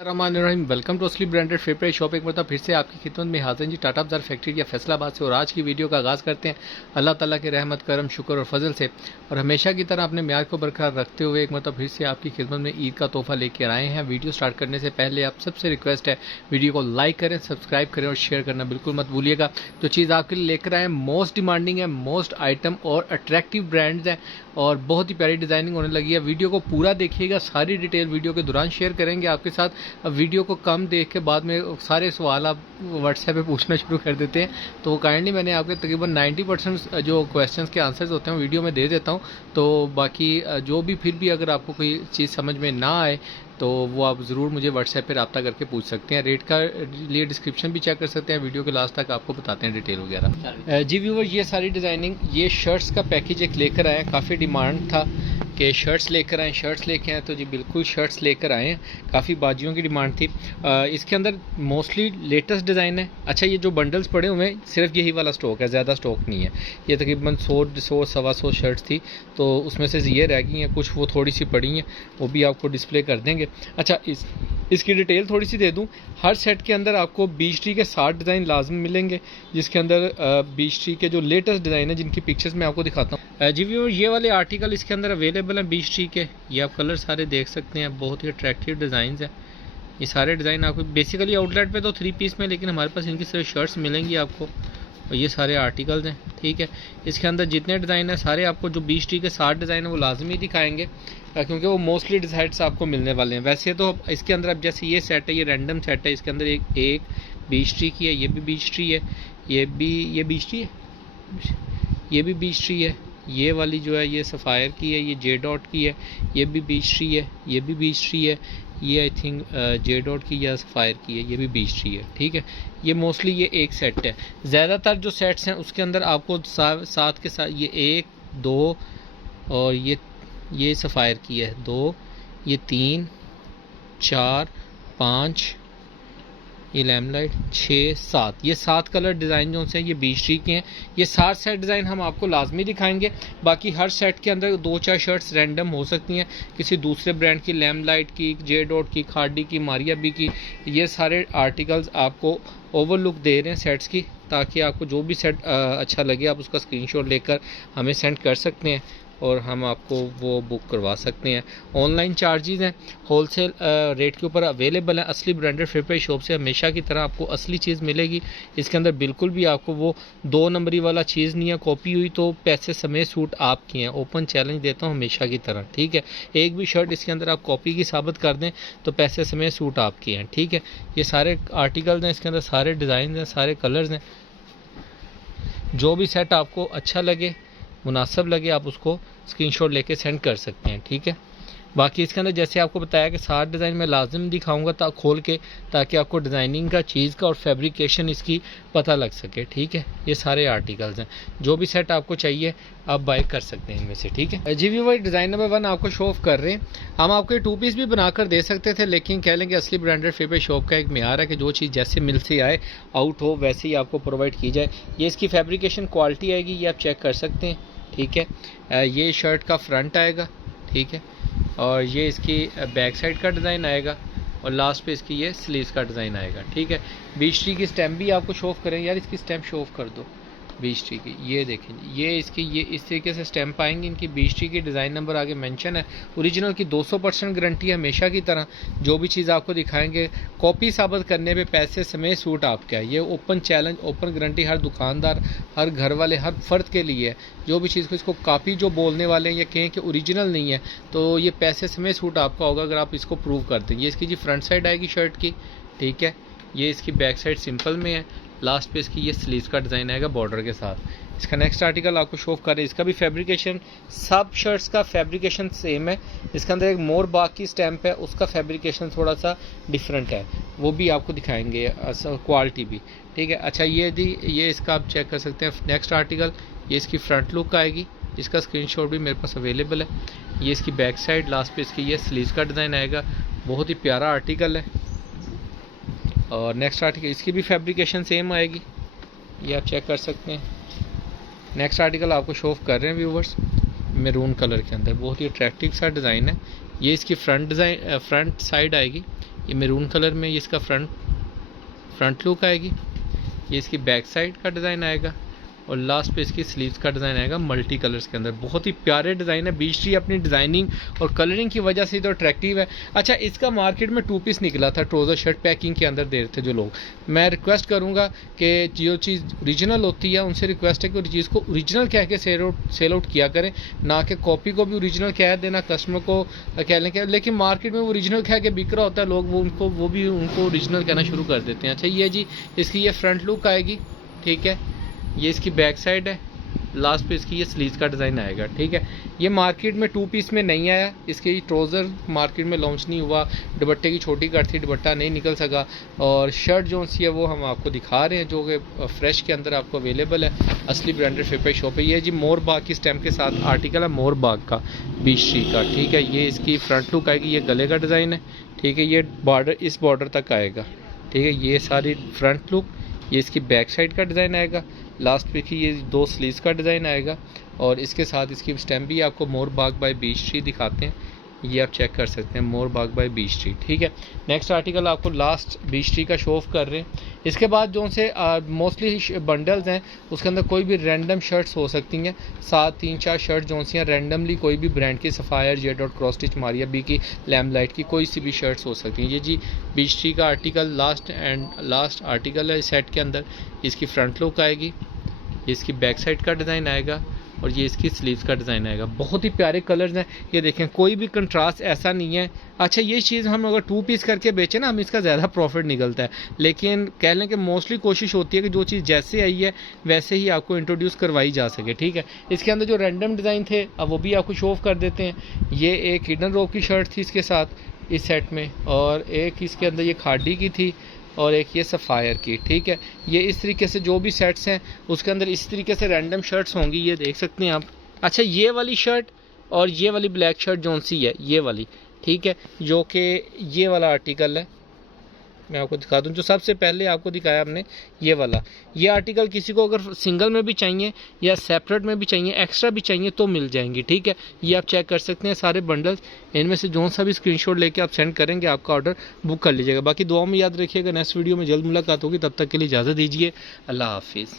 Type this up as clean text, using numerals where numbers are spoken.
Rahim welcome to असली branded favourite shop. एक मतलब फिर से आपकी खिदमत में हाजिर जी टाटा बाजार फैक्ट्री या फैसलाबाद से। और आज की वीडियो का आगाज़ करते हैं अल्लाह ताला के रहमत करम शुक्र और फजल से। और हमेशा की तरह अपने म्यार को बरकरार रखते हुए एक मतलब फिर से आपकी खिदमत में ईद का तोहफा लेकर आए हैं। वीडियो स्टार्ट करने से पहले आप सबसे रिक्वेस्ट है वीडियो को लाइक करें, सब्सक्राइब करें और शेयर करना बिल्कुल मत भूलिएगा। जो चीज़ आपके लिए लेकर आए मोस्ट डिमांडिंग है, मोस्ट आइटम और अट्रैक्टिव ब्रांड्स हैं और बहुत ही प्यारी डिज़ाइनिंग होने लगी है। वीडियो को पूरा देखिएगा, सारी डिटेल वीडियो के दौरान शेयर करेंगे आपके साथ। अब वीडियो को कम देख के बाद में सारे सवाल आप व्हाट्सएप पे पूछना शुरू कर देते हैं, तो काइंडली मैंने आपके तकरीबन 90% जो क्वेश्चंस के आंसर्स होते हैं वीडियो में दे देता हूं। तो बाकी जो भी फिर भी अगर आपको कोई चीज़ समझ में ना आए तो वो आप ज़रूर मुझे व्हाट्सएप पे रब्ता करके पूछ सकते हैं। रेट का लिए डिस्क्रिप्शन भी चेक कर सकते हैं, वीडियो के लास्ट तक आपको बताते हैं डिटेल वगैरह। जी व्यूवर, ये सारी डिज़ाइनिंग ये शर्ट्स का पैकेज एक लेकर आए। काफ़ी डिमांड था कि शर्ट्स लेकर आएँ, शर्ट्स लेके आए, तो जी बिल्कुल शर्ट्स लेकर आए हैं। काफ़ी बाजियों की डिमांड थी। इसके अंदर मोस्टली लेटेस्ट डिज़ाइन है। अच्छा, ये जो बंडल्स पड़े हुए हैं सिर्फ यही वाला स्टॉक है, ज़्यादा स्टॉक नहीं है। ये तकरीबन 100-125 शर्ट्स थी, तो उसमें से ये रह गई हैं, कुछ वो थोड़ी सी पड़ी हैं, वो भी आपको डिस्प्ले कर देंगे। अच्छा, इसकी डिटेल थोड़ी सी दे दूं। हर सेट के अंदर आपको बीच ट्री के 60 डिज़ाइन लाजमी मिलेंगे, जिसके अंदर बीच ट्री के जो लेटेस्ट डिज़ाइन है जिनकी पिक्चर्स मैं आपको दिखाता हूँ। जी व्यूअर, ये वाले आर्टिकल इसके अंदर अवेलेबल हैं बीच ट्री के। ये आप कलर सारे देख सकते हैं, बहुत ही अट्रैक्टिव डिज़ाइन है। ये सारे डिज़ाइन आपको बेसिकली आउटलेट पे तो 3 पीस में, लेकिन हमारे पास इनकी सिर्फ शर्ट्स मिलेंगी आपको। और ये सारे आर्टिकल्स हैं, ठीक है। इसके अंदर जितने डिज़ाइन है सारे आपको जो बीच ट्री के 60 डिज़ाइन है वो लाजमी दिखाएंगे, क्योंकि वो मोस्टली डिज़ाइन्स आपको मिलने वाले हैं। वैसे तो इसके अंदर अब जैसे ये सेट है, ये रैंडम सेट है, इसके अंदर एक बीच ट्री की है, ये भी बीच ट्री है, ये बीच ट्री है, ये भी बीच ट्री है, ये वाली जो है ये सफ़ायर की है, ये जे डॉट की है, ये भी बीच ट्री है, ये भी बीच ट्री है, ये आई थिंक जे डॉट की या सफ़ायर की है, ये भी बीच ट्री है, ठीक है। ये मोस्टली ये एक सेट है। ज़्यादातर जो सेट्स हैं उसके अंदर आपको साथ के साथ ये 1, 2 और ये सफ़ायर की है 2, ये 3, 4, 5, ये लैमलाइट 6, 7, ये 7 कलर डिज़ाइन जो हैं ये बीच ट्री के हैं। ये 7 सेट डिज़ाइन हम आपको लाजमी दिखाएंगे। बाकी हर सेट के अंदर 2-4 शर्ट्स रैंडम हो सकती हैं, किसी दूसरे ब्रांड की, लैमलाइट की, जे डॉट की, खाडी की, मारिया बी की। ये सारे आर्टिकल्स आपको ओवरलुक दे रहे हैं सेट्स की, ताकि आपको जो भी सेट अच्छा लगे आप उसका स्क्रीनशॉट लेकर हमें सेंड कर सकते हैं और हम आपको वो बुक करवा सकते हैं। ऑनलाइन चार्जेस हैं, होलसेल रेट के ऊपर अवेलेबल है। असली ब्रांडेड फैक्ट्री शॉप से हमेशा की तरह आपको असली चीज़ मिलेगी। इसके अंदर बिल्कुल भी आपको वो 2 नंबरी वाला चीज़ नहीं है। कॉपी हुई तो पैसे समेत सूट आपकी हैं। ओपन चैलेंज देता हूँ हमेशा की तरह, ठीक है। एक भी शर्ट इसके अंदर आप कॉपी की साबित कर दें तो पैसे समेत सूट आपके हैं, ठीक है। ये सारे आर्टिकल्स हैं, इसके अंदर सारे डिज़ाइन हैं, सारे कलर्स हैं। जो भी सेट आपको अच्छा लगे, मुनासिब लगे, आप उसको स्क्रीनशॉट लेके सेंड कर सकते हैं, ठीक है। बाकी इसके अंदर जैसे आपको बताया कि 7 डिज़ाइन मैं लाजिम दिखाऊंगा खोल के, ताकि आपको डिज़ाइनिंग का चीज़ का और फैब्रिकेशन इसकी पता लग सके, ठीक है। ये सारे आर्टिकल्स हैं, जो भी सेट आपको चाहिए आप बाय कर सकते हैं इनमें से, ठीक है। जी भी वही डिज़ाइन नंबर 1 आपको शो ऑफ कर रहे हैं। हम आपको 2 पीस भी बनाकर दे सकते थे, लेकिन कह लेंगे असली ब्रांडेड फैक्ट्री शॉप का एक म्यार है कि जो चीज़ जैसे मिल से आए, आउट हो, वैसे ही आपको प्रोवाइड की जाए। ये इसकी फैब्रिकेशन क्वालिटी आएगी, ये आप चेक कर सकते हैं, ठीक है। ये शर्ट का फ्रंट आएगा, ठीक है, और ये इसकी बैक साइड का डिज़ाइन आएगा और लास्ट पे इसकी ये स्लीव्स का डिज़ाइन आएगा, ठीक है। बीच ट्री की स्टैम्प भी आपको शो ऑफ करें। यार इसकी स्टैम्प शो ऑफ कर दो बीच ट्री की, ये देखें, ये इसकी ये इस तरीके से स्टैम्प आएंगी। इनकी बीच ट्री की डिज़ाइन नंबर आगे मेंशन है। ओरिजिनल की 200% गारंटी है हमेशा की तरह। जो भी चीज़ आपको दिखाएंगे कॉपी साबित करने पे पैसे समेत सूट आपका है। ये ओपन चैलेंज, ओपन गारंटी हर दुकानदार, हर घर वाले, हर फर्द के लिए है। जो भी चीज़ को इसको कॉपी जो बोलने वाले हैं या कहें कि ओरिजिनल नहीं है, तो ये पैसे समेत सूट आपका होगा अगर आप इसको प्रूव कर दें। ये इसकी जी फ्रंट साइड आएगी शर्ट की, ठीक है। ये इसकी बैक साइड सिंपल में है, लास्ट पे इसकी ये स्लीव्स का डिज़ाइन आएगा बॉर्डर के साथ। इसका नेक्स्ट आर्टिकल आपको शो ऑफ कर रहे हैं। इसका भी फैब्रिकेशन, सब शर्ट्स का फैब्रिकेशन सेम है। इसके अंदर एक मोर बाग की स्टैम्प है, उसका फैब्रिकेशन थोड़ा सा डिफरेंट है, वो भी आपको दिखाएंगे, क्वालिटी भी, ठीक है। अच्छा, ये इसका आप चेक कर सकते हैं। नेक्स्ट आर्टिकल ये इसकी फ्रंट लुक आएगी, इसका स्क्रीनशॉट भी मेरे पास अवेलेबल है। ये इसकी बैक साइड, लास्ट पे इसकी ये स्लीव्स का डिज़ाइन आएगा। बहुत ही प्यारा आर्टिकल है। और नेक्स्ट आर्टिकल इसकी भी फैब्रिकेशन सेम आएगी, ये आप चेक कर सकते हैं। नेक्स्ट आर्टिकल आपको शो ऑफ कर रहे हैं व्यूवर्स, मैरून कलर के अंदर बहुत ही अट्रैक्टिव सा डिज़ाइन है। ये इसकी फ्रंट साइड आएगी, ये मैरून कलर में ये इसका फ्रंट लुक आएगी। ये इसकी बैक साइड का डिज़ाइन आएगा और लास्ट पे इसकी स्लीव्स का डिज़ाइन आएगा मल्टी कलर्स के अंदर। बहुत ही प्यारे डिज़ाइन है। बीच ट्री अपनी डिज़ाइनिंग और कलरिंग की वजह से तो अट्रैक्टिव है। अच्छा, इसका मार्केट में 2 पीस निकला था, ट्राउज़र शर्ट पैकिंग के अंदर दे रहे थे जो लोग। मैं रिक्वेस्ट करूँगा कि जो चीज़ ओरिजिनल होती है उनसे रिक्वेस्ट है कि उस चीज़ को ओरिजिनल कह के सेल आउट किया करें, ना कि कॉपी को भी ओरिजिनल कह देना, कस्टमर को कह लें। लेकिन मार्केट में वो ओरिजिनल कह के बिक रहा होता है, लोग वो भी उनको ओरिजिनल कहना शुरू कर देते हैं। अच्छा, ये जी इसकी ये फ्रंट लुक आएगी, ठीक है। ये इसकी बैक साइड है, लास्ट पे इसकी ये स्लीव्स का डिज़ाइन आएगा, ठीक है। ये मार्केट में 2 पीस में नहीं आया। इसके ट्राउज़र मार्केट में लॉन्च नहीं हुआ, दुपट्टे की छोटी कट थी, दुपट्टा नहीं निकल सका। और शर्ट जो सी है वो हम आपको दिखा रहे हैं, जो कि फ्रेश के अंदर आपको अवेलेबल है। असली ब्रांडेड फैब्रिक शॉप है। ये जी मोर बाग की स्टैम्प के साथ आर्टिकल है, मोर बाग का बीच का, ठीक है। ये इसकी फ्रंट लुक आएगी, ये गले का डिज़ाइन है, ठीक है। ये बॉर्डर इस बॉर्डर तक आएगा, ठीक है। ये सारी फ्रंट लुक, ये इसकी बैक साइड का डिज़ाइन आएगा, लास्ट पे की ये 2 स्लीव्स का डिज़ाइन आएगा और इसके साथ इसकी स्टैम्प भी आपको मोर बाग बाय बीच ट्री दिखाते हैं। ये आप चेक कर सकते हैं, मोर बाग बाय बीच ट्री, ठीक है। नेक्स्ट आर्टिकल आपको लास्ट बीच ट्री का शो ऑफ कर रहे हैं। इसके बाद जो से मोस्टली बंडल्स हैं उसके अंदर कोई भी रैंडम शर्ट्स हो सकती हैं। 3-4 शर्ट जो सी हैं रैंडमली कोई भी ब्रांड की, सफ़ायर, जेड और क्रॉस स्टिच, मारिया बी की, लैम्प लाइट की, कोई सी भी शर्ट्स हो सकती हैं। ये जी बीच ट्री का आर्टिकल लास्ट आर्टिकल है इस सेट के अंदर। इसकी फ्रंट लुक आएगी, ये इसकी बैक साइड का डिज़ाइन आएगा और ये इसकी स्लीव्स का डिज़ाइन आएगा। बहुत ही प्यारे कलर्स हैं, ये देखें, कोई भी कंट्रास्ट ऐसा नहीं है। अच्छा, ये चीज़ हम अगर 2 पीस करके बेचें ना, हम इसका ज़्यादा प्रॉफिट निकलता है। लेकिन कह लें कि मोस्टली कोशिश होती है कि जो चीज़ जैसे आई है वैसे ही आपको इंट्रोड्यूस करवाई जा सके, ठीक है। इसके अंदर जो रैंडम डिज़ाइन थे अब वो भी आपको शो ऑफ कर देते हैं। ये एक हिडन रोप की शर्ट थी इसके साथ इस सेट में, और एक इसके अंदर ये खाडी की थी और एक ये सफ़ायर की, ठीक है। ये इस तरीके से जो भी सेट्स हैं उसके अंदर इस तरीके से रैंडम शर्ट्स होंगी, ये देख सकते हैं आप। अच्छा, ये वाली शर्ट और ये वाली ब्लैक शर्ट जो सी है ये वाली, ठीक है, जो कि ये वाला आर्टिकल है, मैं आपको दिखा दूं। जो सबसे पहले आपको दिखाया हमने ये वाला, ये आर्टिकल किसी को अगर सिंगल में भी चाहिए या सेपरेट में भी चाहिए, एक्स्ट्रा भी चाहिए तो मिल जाएंगी, ठीक है। ये आप चेक कर सकते हैं सारे बंडल्स, इनमें से जो सा भी स्क्रीनशॉट लेके आप सेंड करेंगे आपका ऑर्डर बुक कर लीजिएगा। बाकी दुआ में याद रखिएगा, नेक्स्ट वीडियो में जल्द मुलाकात होगी, तब तक के लिए इजाज़त दीजिए। अल्लाह हाफिज़।